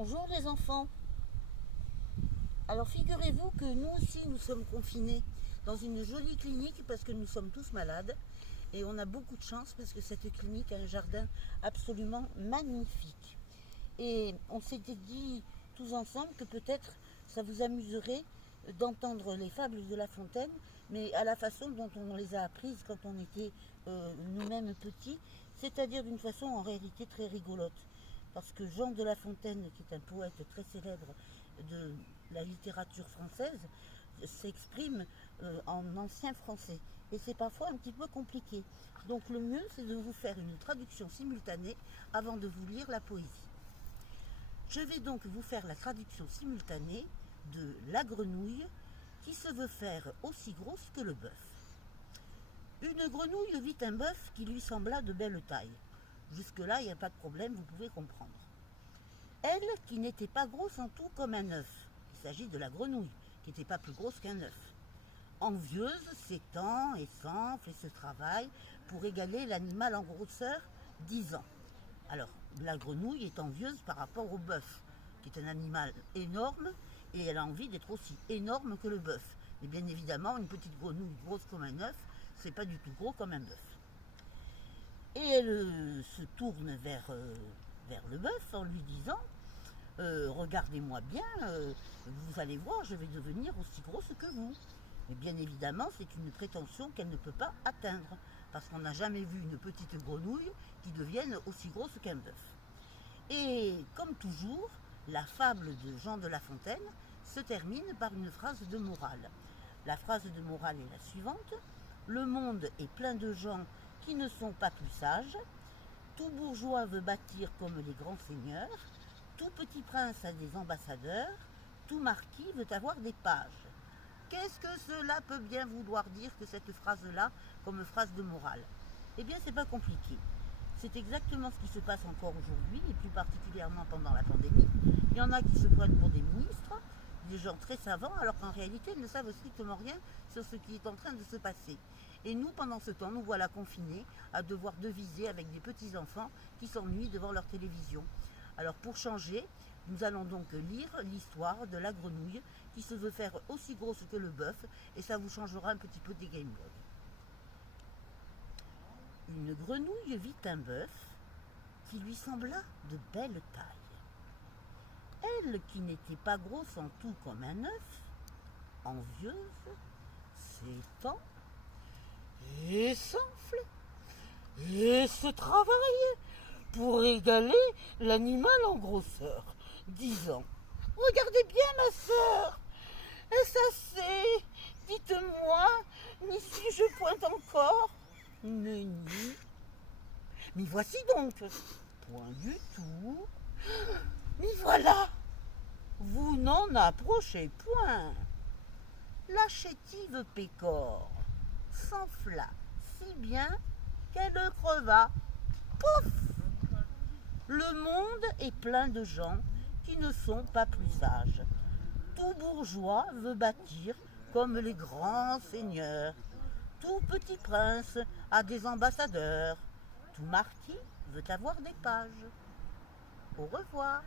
Bonjour les enfants. Alors figurez-vous que nous aussi nous sommes confinés dans une jolie clinique parce que nous sommes tous malades et on a beaucoup de chance parce que cette clinique a un jardin absolument magnifique. Et on s'était dit tous ensemble que peut-être ça vous amuserait d'entendre les fables de La Fontaine, mais à la façon dont on les a apprises quand on était nous-mêmes petits, c'est-à-dire d'une façon en réalité très rigolote. Parce que Jean de La Fontaine, qui est un poète très célèbre de la littérature française, s'exprime en ancien français. Et c'est parfois un petit peu compliqué. Donc le mieux, c'est de vous faire une traduction simultanée avant de vous lire la poésie. Je vais donc vous faire la traduction simultanée de La Grenouille, qui se veut faire aussi grosse que le bœuf. Une grenouille vit un bœuf qui lui sembla de belle taille. Jusque-là, il n'y a pas de problème, vous pouvez comprendre. Elle, qui n'était pas grosse en tout comme un œuf, il s'agit de la grenouille, qui n'était pas plus grosse qu'un œuf. Envieuse, s'étend et s'enfle et se travaille pour égaler l'animal en grosseur 10 ans. Alors, la grenouille est envieuse par rapport au bœuf, qui est un animal énorme, et elle a envie d'être aussi énorme que le bœuf. Mais bien évidemment, une petite grenouille grosse comme un œuf, c'est pas du tout gros comme un bœuf. Et elle se tourne vers le bœuf en lui disant regardez-moi bien, vous allez voir, je vais devenir aussi grosse que vous. Mais bien évidemment, c'est une prétention qu'elle ne peut pas atteindre, parce qu'on n'a jamais vu une petite grenouille qui devienne aussi grosse qu'un bœuf. Et comme toujours, la fable de Jean de La Fontaine se termine par une phrase de morale. La phrase de morale est la suivante: le monde est plein de gens qui ne sont pas plus sages, tout bourgeois veut bâtir comme les grands seigneurs, tout petit prince a des ambassadeurs, tout marquis veut avoir des pages. Qu'est-ce que cela peut bien vouloir dire que cette phrase-là, comme phrase de morale? Eh bien, c'est pas compliqué. C'est exactement ce qui se passe encore aujourd'hui, et plus particulièrement pendant la pandémie. Il y en a qui se prennent pour des ministres, des gens très savants, alors qu'en réalité, ils ne savent strictement rien sur ce qui est en train de se passer. Et nous, pendant ce temps, nous voilà confinés à devoir deviser avec des petits-enfants qui s'ennuient devant leur télévision. Alors pour changer, nous allons donc lire l'histoire de la grenouille qui se veut faire aussi grosse que le bœuf, et ça vous changera un petit peu des Game Boy. Une grenouille vit un bœuf qui lui sembla de belle taille. Elle, qui n'était pas grosse en tout comme un œuf, envieuse, s'étend et s'enfle et se travaille pour égaler l'animal en grosseur 10 ans. Regardez bien, ma sœur, est-ce assez? Dites-moi, n'y suis-je point encore? Nenni. Mais voici donc. Point du tout. Mais voilà. Vous n'en approchez point. La chétive pécore s'enfla si bien qu'elle creva. Pouf! Le monde est plein de gens qui ne sont pas plus sages. Tout bourgeois veut bâtir comme les grands seigneurs. Tout petit prince a des ambassadeurs. Tout marquis veut avoir des pages. Au revoir.